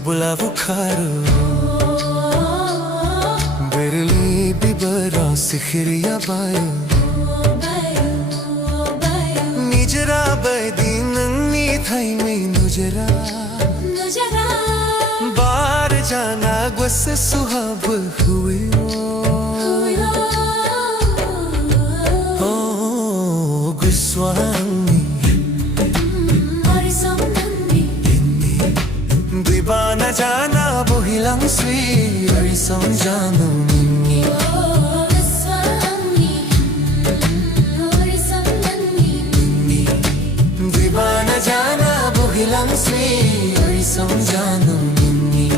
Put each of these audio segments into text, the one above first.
gebulavu kharu berli bibara sikhriya bayu nijra badin ni thai me nujra bar jana gwas suhab huwe oh guswami Dibana jana bohilang swi arisam janu ninni Dibana jana bohilang swi arisam janu ninni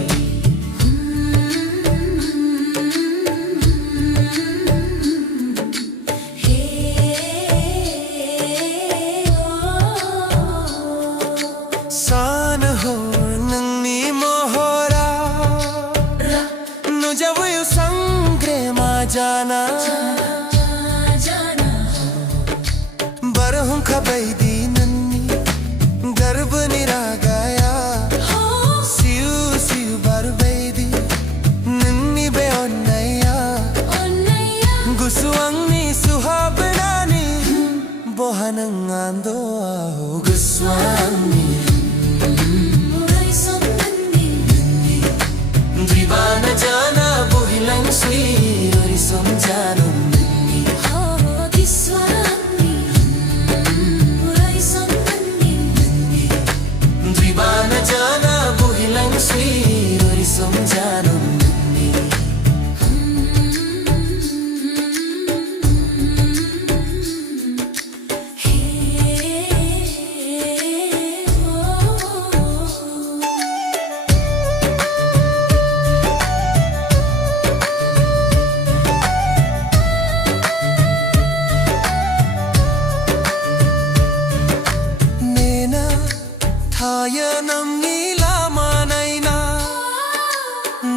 San ho जब you संग्रे मा जाना बरहुं खबैदी नन्नी गर्भ निरा गया see you see you बरबैदी नन्नी बे ओन्नैया गुसुअंगनी सुहाबनानी बोहनंग आंदो आओ गुसुअंगनी Dibana jana bohilang swi arisam janu ninni oh kiswami arisam ninni Dibana jana bohilang swi arisam janu ninni Hayanam nilama naina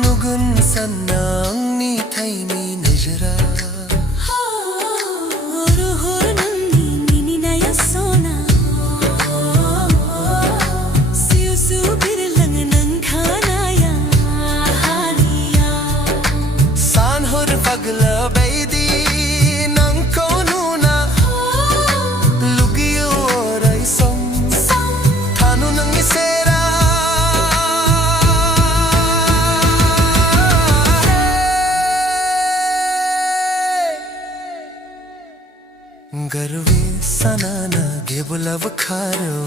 nugun sanang ni thaimi najra ruhur nanni nini naya sona siu su birlang nang khana ya haliya san hor pagla baidi nang konuna lugiyo rai som Garvi sanana gebulav kharo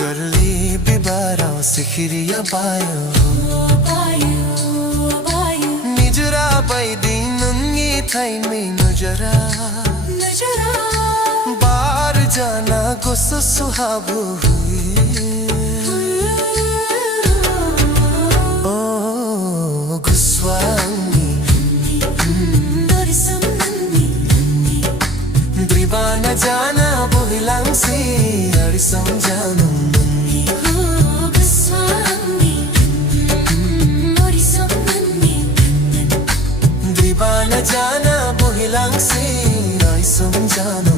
garli bibara sikhriya bayo nijra baidin nungi thai me nujra bar jana gos suhab hui oh guswami Dibana jana bohilang si arisam janu ninni oh guswami arisam ninni Dibana jana bohilang si arisam janu